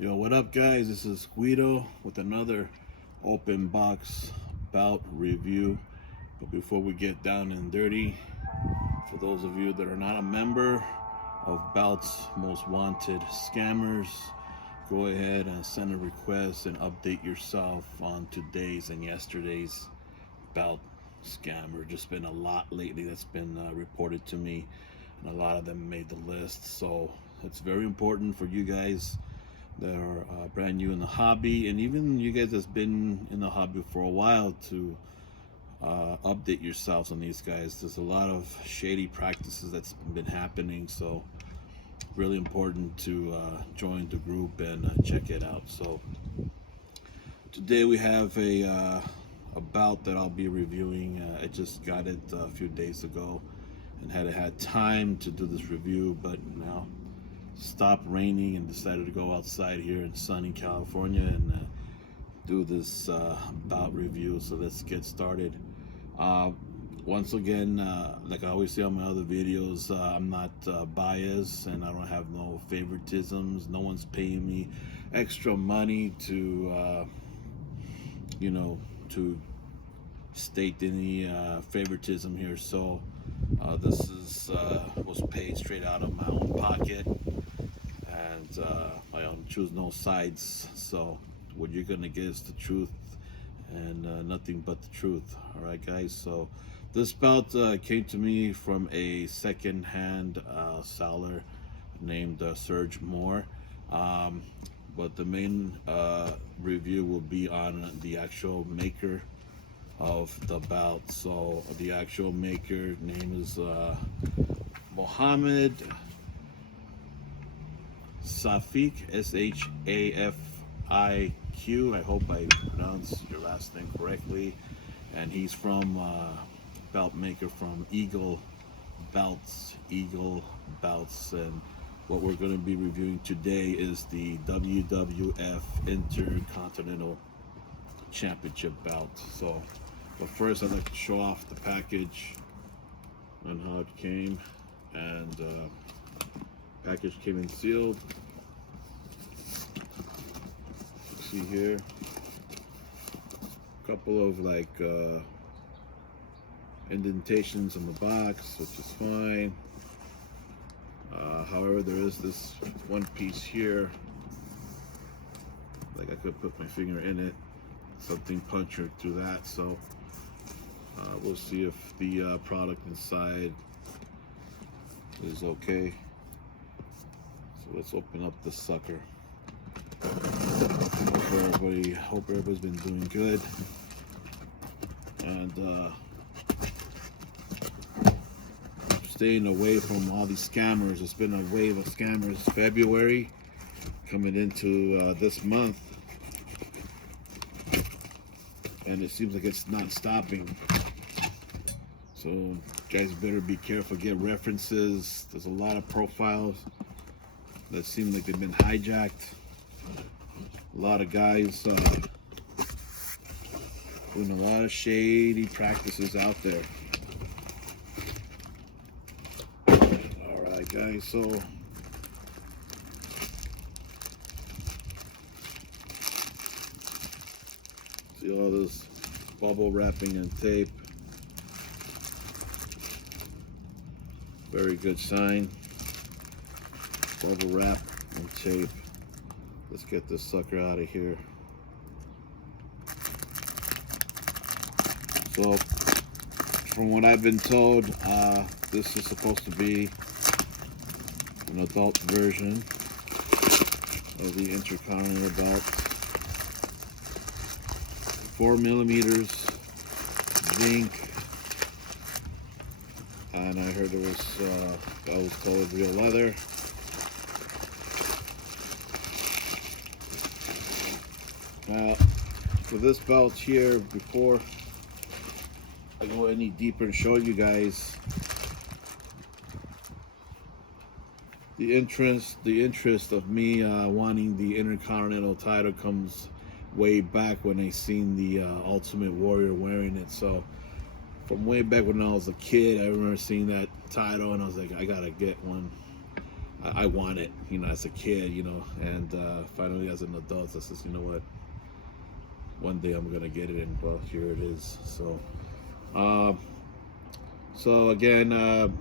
Yo, what up, guys? This is Guido with another open box bout review. But before we get down and dirty, for those of you that are not a member of Bout's Most Wanted Scammers, go ahead and send a request and update yourself on today's and yesterday's bout scammer. Just been a lot lately that's been reported to me, and a lot of them made the list. So it's very important for you guys that are brand new in the hobby, and even you guys that's been in the hobby for a while, to update yourselves on these guys. There's a lot of shady practices that's been happening, so really important to join the group and check it out. So today we have a bout that I'll be reviewing. I just got it a few days ago and had time to do this review, but now stopped raining and decided to go outside here in sunny California and do this bout review. So let's get started. Once again, like I always say on my other videos, I'm not biased and I don't have no favoritisms. No one's paying me extra money to to state any favoritism here. So this is was paid straight out of my own pocket, and I don't choose no sides. So what you're gonna get is the truth and nothing but the truth. All right, guys. So this bout came to me from a second-hand seller named Serg More. But the main review will be on the actual maker of the bout. So the actual maker name is Muhammad Shafiq, Shafiq. I hope I pronounced your last name correctly. And he's from belt maker from Eagle Belts, and what we're going to be reviewing today is the WWF Intercontinental Championship belt. So, but first I'd like to show off the package on how it came. And package came in sealed. See here, a couple of like indentations on the box, which is fine. However, there is this one piece here, like I could put my finger in it, something punctured through that. So we'll see if the product inside is okay. So let's open up the sucker. Hope everybody's been doing good, and staying away from all these scammers. It's been a wave of scammers. February coming into this month, and it seems like it's not stopping. So guys better be careful, get references. There's a lot of profiles that seem like they've been hijacked. A lot of guys doing a lot of shady practices out there. Alright, guys, so see all this bubble wrapping and tape. Very good sign. Bubble wrap and tape. Let's get this sucker out of here. So, from what I've been told, this is supposed to be an adult version of the Intercontinental belt. 4mm zinc, and I heard it was, I was told, real leather. Now, for this belt here, before I go any deeper and show you guys, the interest of me wanting the Intercontinental title comes way back when I seen the Ultimate Warrior wearing it. So from way back when I was a kid, I remember seeing that title and I was like, I gotta get one. I want it, you know, as a kid, you know, and finally as an adult, I says, you know what, one day I'm gonna get it, and well, here it is. Uh, so again,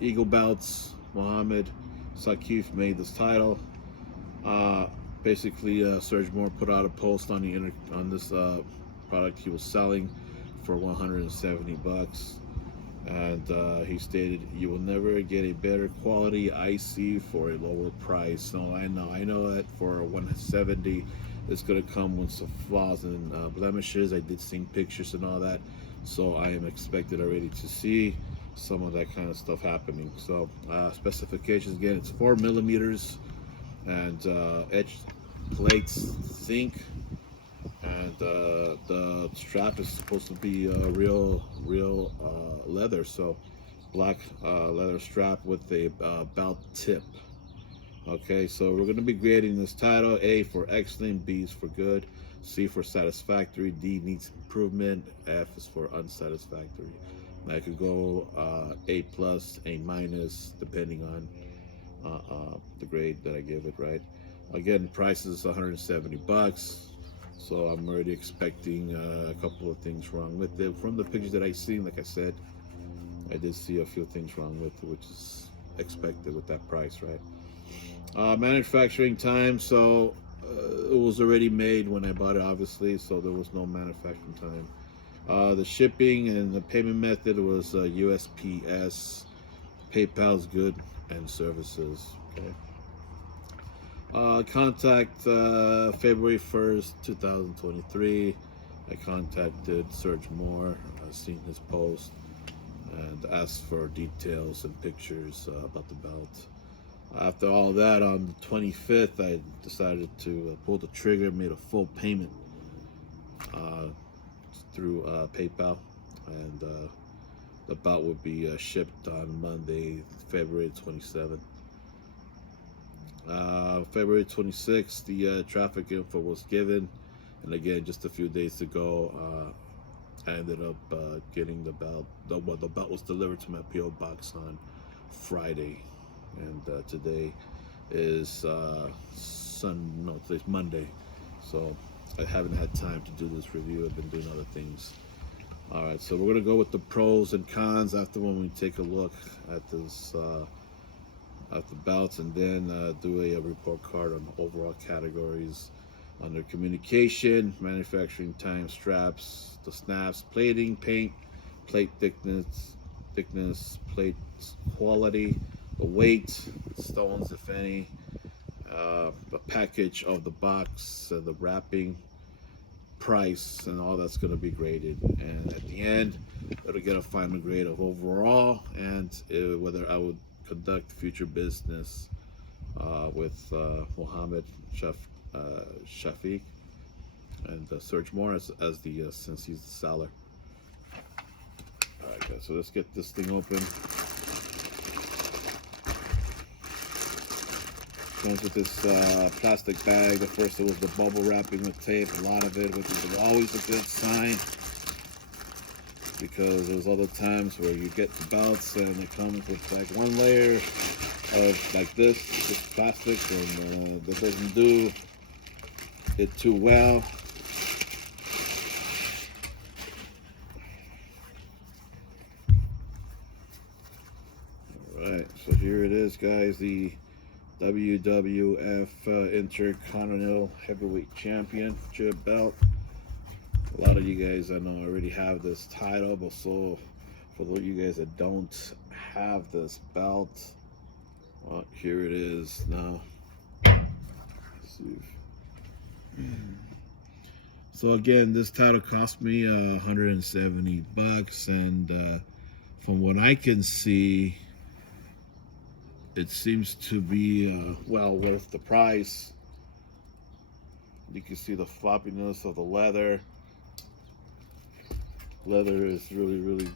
Eagle Belts Muhammad Shafiq made this title. Basically, Serg More put out a post on the on this product he was selling for 170 bucks, and he stated, "You will never get a better quality IC for a lower price." No, I know that for 170, it's gonna come with some flaws and blemishes. I did see pictures and all that, so I am expected already to see some of that kind of stuff happening. So specifications again, it's 4 millimeters, and edge plates zinc, and the strap is supposed to be real leather, so black leather strap with a belt tip. Okay, so we're going to be grading this title: A for excellent, B is for good, C for satisfactory, D needs improvement, F is for unsatisfactory. I could go A plus, A minus, depending on the grade that I give it, right? Again, price is 170 bucks, so I'm already expecting a couple of things wrong with it. From the pictures that I seen, like I said, I did see a few things wrong with it, which is expected with that price, right? Manufacturing time, so it was already made when I bought it, obviously, so there was no manufacturing time. The shipping and the payment method was USPS, PayPal's good, and services. Okay. Contact February 1st, 2023. I contacted Serg More. I seen his post and asked for details and pictures about the belt. After all that, on the 25th, I decided to pull the trigger, made a full payment through PayPal, and the belt would be shipped on Monday, February 27th. February 26th, the traffic info was given, and again, just a few days ago, I ended up getting the belt. The belt was delivered to my PO box on Friday, and today is today's Monday, so I haven't had time to do this review. I've been doing other things. All right, so we're gonna go with the pros and cons after when we take a look at this. At the belts, and then do a report card on overall categories under communication, manufacturing time, straps, the snaps, plating, paint, plate thickness, plate quality, the weight, stones if any, the package of the box, the wrapping, price, and all that's going to be graded, and at the end it'll get a final grade of overall, and whether I would conduct future business with Muhammad Shafiq and Serg More as the since he's the seller. All right, guys. So let's get this thing open. Comes with this plastic bag. At first, it was the bubble wrapping with tape. A lot of it, which is always a good sign, because there's other times where you get the belts and it comes with like one layer of like this plastic, and that doesn't do it too well. All right, so here it is, guys, the WWF Intercontinental Heavyweight Championship belt. A lot of you guys I know already have this title, but so for those of you guys that don't have this belt, well, here it is now. Let's see. So again, this title cost me 170 bucks, and from what I can see, it seems to be well worth the price. You can see the floppiness of the leather. Leather is really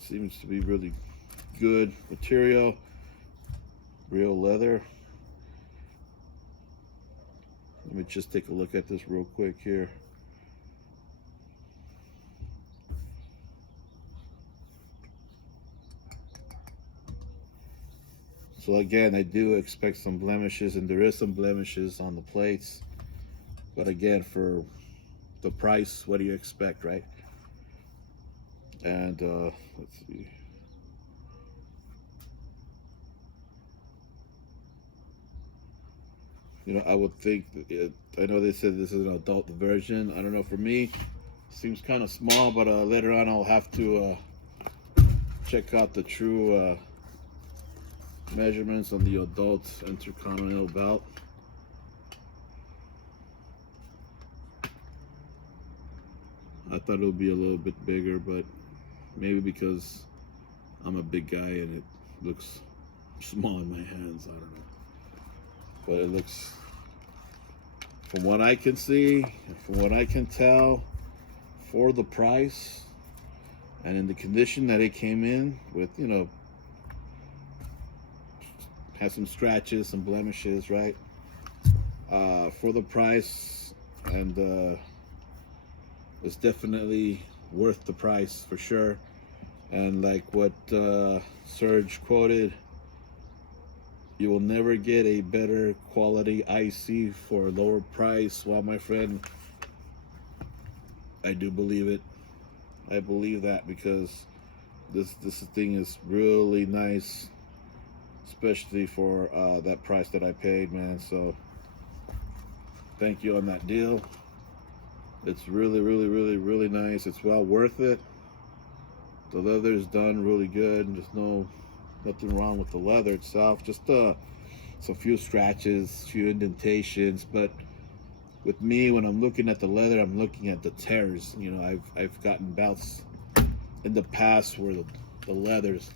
seems to be really good material, real leather. Let me just take a look at this real quick here. So again, I do expect some blemishes, and there is some blemishes on the plates. But again, for the price, what do you expect, right? And let's see. You know, I would think I know they said this is an adult version. I don't know. For me, seems kind of small, but later on I'll have to check out the true measurements on the adult intercontinental belt. I thought it would be a little bit bigger, but maybe because I'm a big guy and it looks small in my hands. I don't know. But it looks, from what I can see, from what I can tell, for the price and in the condition that it came in with, you know, has some scratches, some blemishes, right? For the price, and it's definitely worth the price for sure. And like what Serg quoted, you will never get a better quality IC for a lower price. Well, my friend, I do believe it. I believe that because this thing is really nice, especially for that price that I paid, man. So thank you on that deal. It's really, really, really, really nice. It's well worth it. The leather is done really good. There's nothing wrong with the leather itself. Just some few scratches, few indentations. But with me, when I'm looking at the leather, I'm looking at the tears. You know, I've gotten belts in the past where the leather's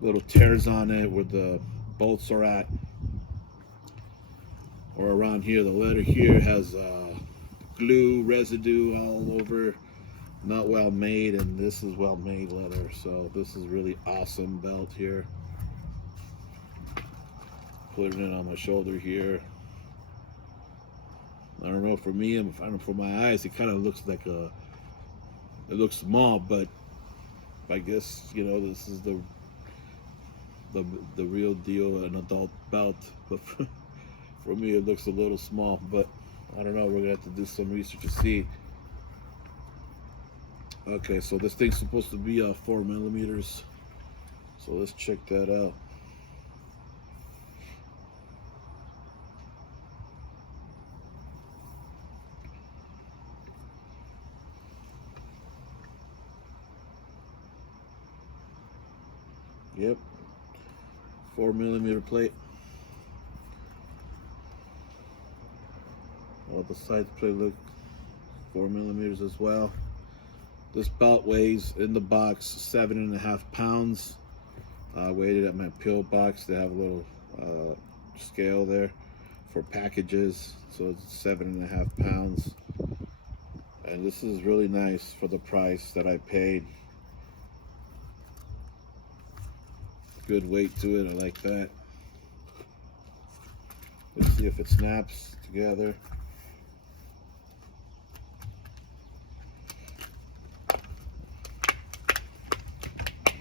little tears on it, where the bolts are at, or around here. The leather here has glue residue all over. Not well made, and this is well made leather. So this is really awesome belt here. Putting it on my shoulder here. I don't know, for me, for my eyes, it kind of looks like it looks small, but I guess, you know, this is the real deal, an adult belt. But for me, it looks a little small, but I don't know. We're gonna have to do some research to see. Okay, so this thing's supposed to be 4 millimeters. So let's check that out. Yep, 4 millimeter plate. All the sides plate look 4 millimeters as well. This belt weighs in the box 7.5 pounds. I weighed it at my pill box. They have a little scale there for packages, so it's 7.5 pounds. And this is really nice for the price that I paid. Good weight to it. I like that. Let's see if it snaps together.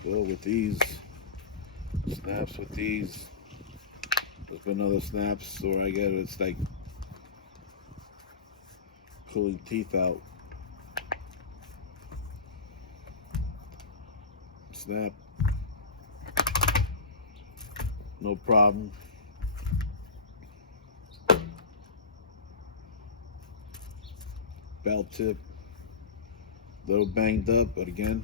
Well, with these snaps, with these, there's been other snaps where I get it, it's like pulling teeth out. Snap, no problem. Belt tip, a little banged up, but again,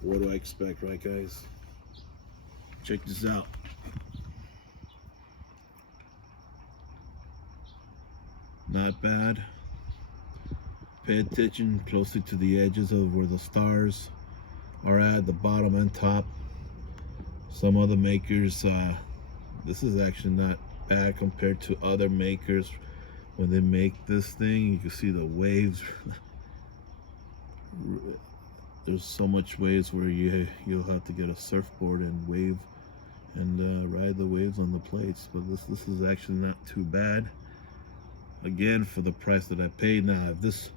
what do I expect, right, guys? Check this out. Not bad. Pay attention closely to the edges of where the stars are at, the bottom and top. Some other makers, this is actually not bad compared to other makers. When they make this thing, you can see the waves. There's so much waves where you'll have to get a surfboard and wave and ride the waves on the plates. But this is actually not too bad. Again, for the price that I paid. Now, if this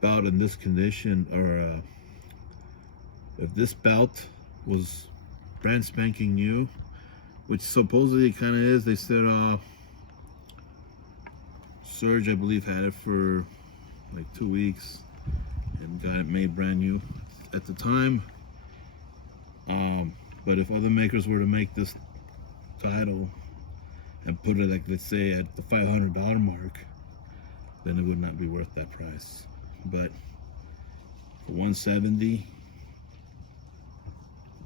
belt in this condition, or if this belt was brand spanking new, which supposedly kind of is. They said Serg, I believe, had it for like 2 weeks and got it made brand new at the time. But if other makers were to make this title and put it, like, let's say at the $500 mark, then it would not be worth that price. But for $170,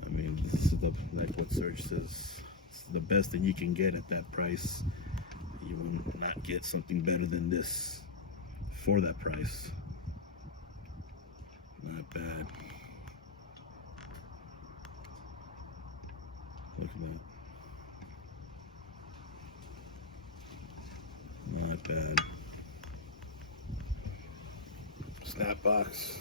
I mean, this is like what Serg says, it's the best that you can get at that price. You will not get something better than this for that price. Not bad. Look at that. Not bad. Snap box.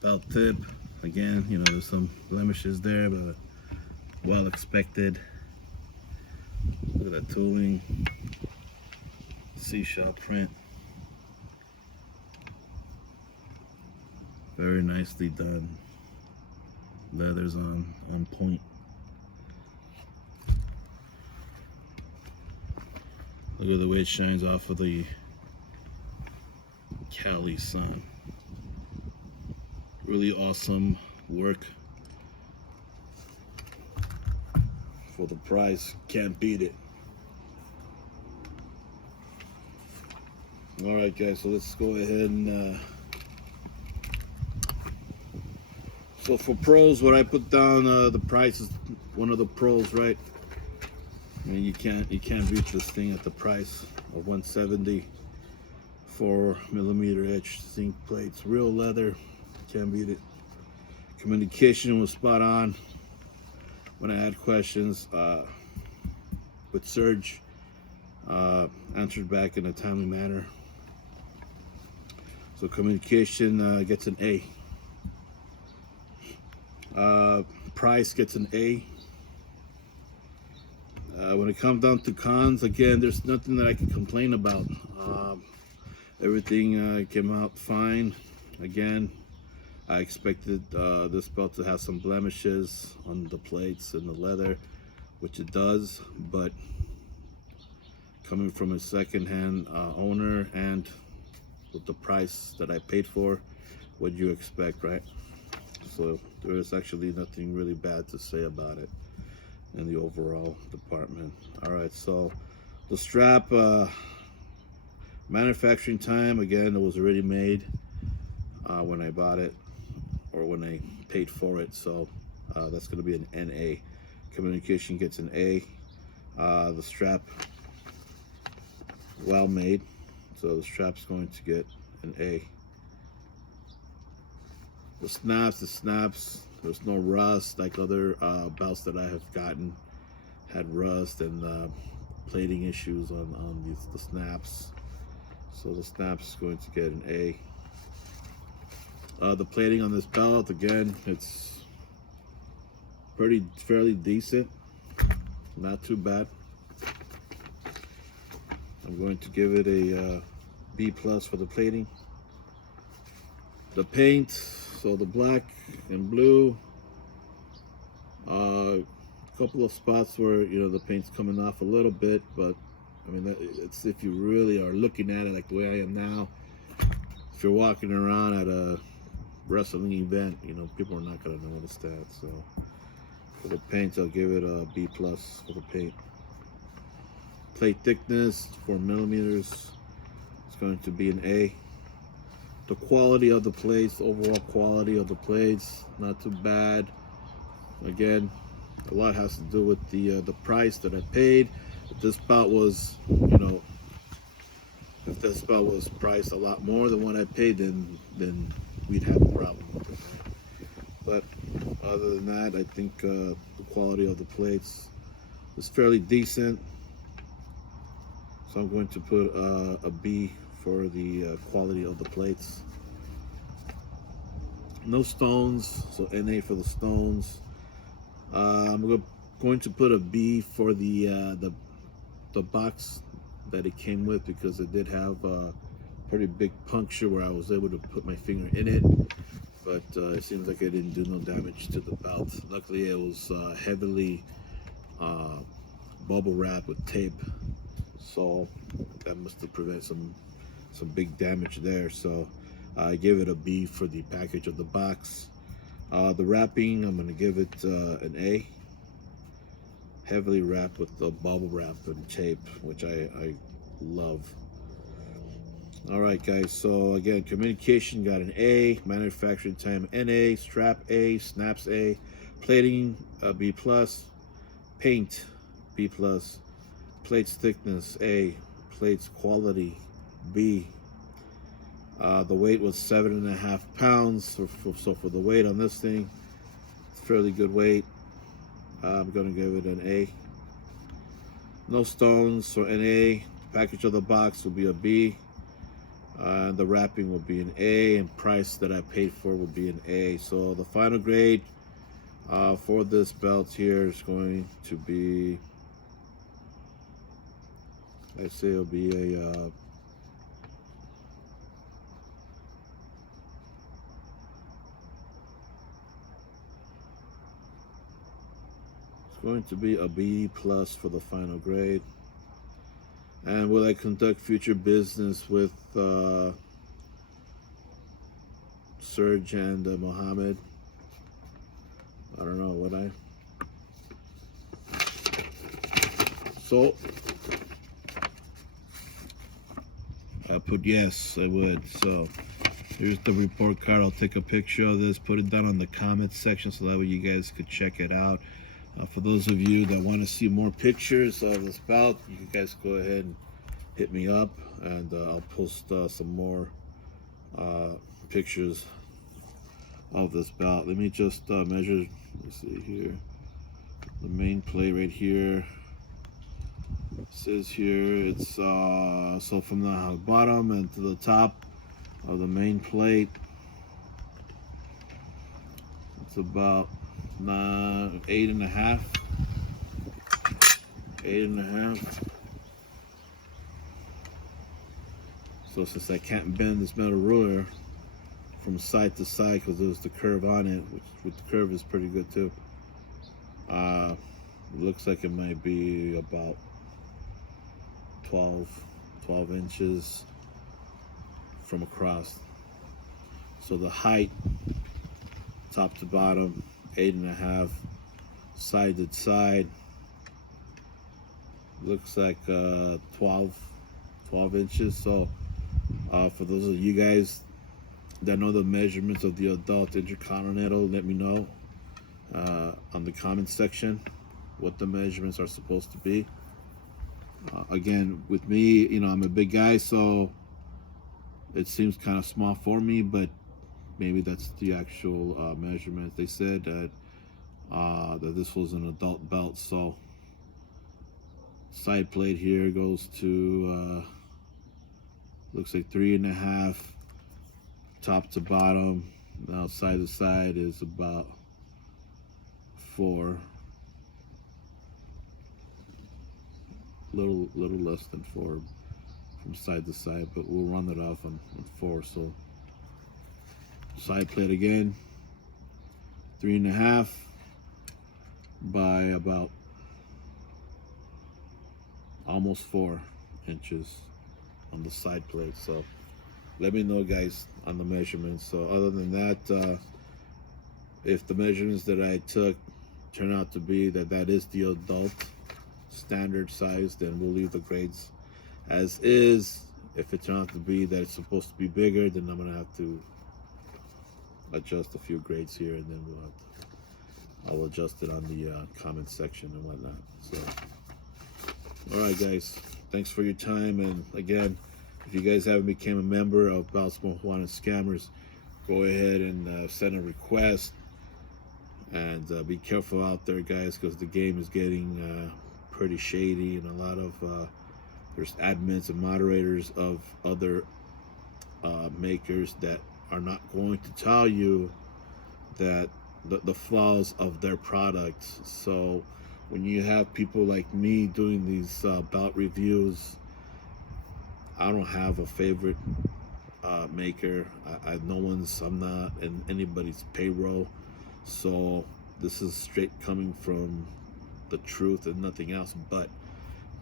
Belt tip. Again, you know, there's some blemishes there, but well expected. Look at that tooling. Seashell print. Very nicely done. Leather's on point. Look at the way it shines off of the Cali sun. Really awesome work for the price. Can't beat it. All right, guys, so let's go ahead and so for pros, what I put down, the price is one of the pros, right? I mean, you can't beat this thing at the price of $170. 4mm etched zinc plates, real leather. Can't beat it. Communication was spot on. When I had questions with Serg, answered back in a timely manner. So communication gets an A. Price gets an A. When it comes down to cons, again, there's nothing that I can complain about. Everything came out fine. Again, I expected this belt to have some blemishes on the plates and the leather, which it does, but coming from a second-hand owner and with the price that I paid for, what do you expect, right? So there's actually nothing really bad to say about it in the overall department. All right, so the strap, manufacturing time, again, it was already made when I bought it or when I paid for it, so that's going to be an NA. Communication gets an A. The strap, well made, so the strap's going to get an A. The snaps, there's no rust like other belts that I have gotten had rust and plating issues on the snaps. So the snap's going to get an A. The plating on this belt, again, it's fairly decent, not too bad. I'm going to give it a B+ for the plating. The paint, so the black and blue, a couple of spots where, you know, the paint's coming off a little bit, but I mean, it's if you really are looking at it like the way I am now. If you're walking around at a wrestling event, you know, people are not going to notice that. So for the paint, I'll give it a B+ for the paint. Plate thickness, 4mm, it's going to be an A. The quality of the plates, overall quality of the plates, not too bad. Again, a lot has to do with the price that I paid. If this belt was, you know, if this belt was priced a lot more than what I paid, then we'd have a problem with it. But other than that, I think the quality of the plates is fairly decent. So I'm going to put a B for the quality of the plates. No stones, so NA for the stones. I'm going to put a B for the box that it came with, because it did have a pretty big puncture where I was able to put my finger in it. but it seems like it didn't do no damage to the belt. Luckily, it was heavily bubble wrapped with tape, so that must have prevented some big damage there. So I give it a B for the package of the box. The wrapping, I'm gonna give it an A. Heavily wrapped with the bubble wrap and tape, which I love. All right, guys, so again, communication got an A, manufacturing time NA, strap A, snaps A, plating B+, paint B+, plates thickness A, plates quality B. The weight was 7.5 pounds, so for the weight on this thing, it's fairly good weight. I'm gonna give it an A. No stones, so an A. Package of the box will be a B. The wrapping will be an A, and price that I paid for will be an A. So the final grade for this belt here is going to be, I say it'll be a it's going to be a B+ for the final grade. And will I conduct future business with Serg and Muhammad? I don't know, would I? So I put yes, I would. So here's the report card. I'll take a picture of this, put it down on the comments section so that way you guys could check it out. For those of you that want to see more pictures of this belt, you guys go ahead and hit me up, and I'll post some more pictures of this belt. Let me just measure. Let's see here. The main plate right here. It says here it's so from the bottom and to the top of the main plate, it's about 8.5. 8.5. So since I can't bend this metal ruler from side to side because there's the curve on it, which the curve is pretty good too, it looks like it might be about 12 inches from across. So the height, top to bottom, 8.5, side to side, looks like 12 inches. So for those of you guys that know the measurements of the adult intercontinental, let me know on the comment section what the measurements are supposed to be. Again, with me, you know, I'm a big guy, so it seems kind of small for me, but maybe that's the actual measurement. They said that that this was an adult belt. So side plate here goes to looks like 3.5, top to bottom. Now side to side is about 4, little less than 4 from side to side, but we'll run it off on 4. So side plate again, 3.5 by about almost 4 inches on the side plate. So let me know, guys, on the measurements. So other than that, if the measurements that I took turn out to be that is the adult standard size, then we'll leave the grades as is. If it turns out to be that it's supposed to be bigger, then I'm gonna have to adjust a few grades here, and then I'll adjust it on the comment section and whatnot. So all right, guys, thanks for your time. And again, if you guys haven't become a member of Belts Muhammad Scammers, go ahead and send a request. And be careful out there, guys, because the game is getting pretty shady, and a lot of there's admins and moderators of other makers that are not going to tell you that the flaws of their products. So when you have people like me doing these belt reviews, I don't have a favorite maker. I'm not in anybody's payroll, so this is straight coming from the truth and nothing else. But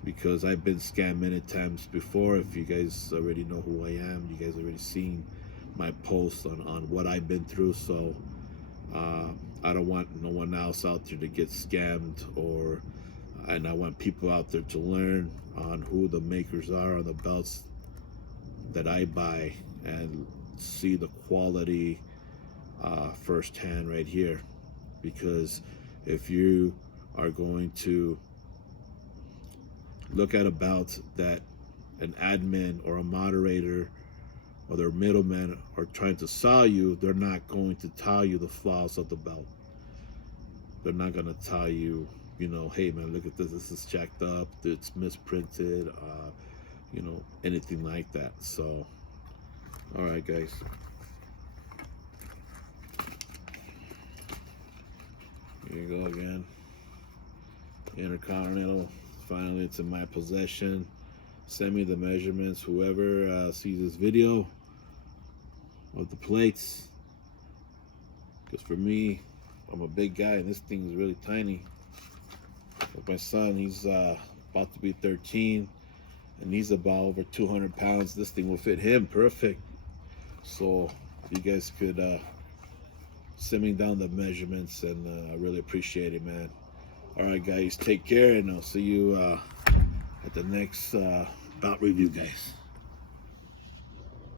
because I've been scammed many times before, if you guys already know who I am, you guys already seen my posts on what I've been through. So I don't want no one else out there to get scammed, and I want people out there to learn on who the makers are on the belts that I buy and see the quality firsthand right here. Because if you are going to look at a belt that an admin or a moderator or their middlemen are trying to sell you, they're not going to tell you the flaws of the belt. They're not going to tell you, hey man, look at this, this is jacked up, it's misprinted, anything like that. So, all right, guys. Here you go again. Intercontinental. Finally, it's in my possession. Send me the measurements, whoever sees this video, of the plates. Because for me, I'm a big guy and this thing is really tiny. Like my son, he's about to be 13 and he's about over 200 pounds. This thing will fit him perfect. So if you guys could send me down the measurements, and I really appreciate it, man. All right, guys, take care, and I'll see you at the next bout review, guys.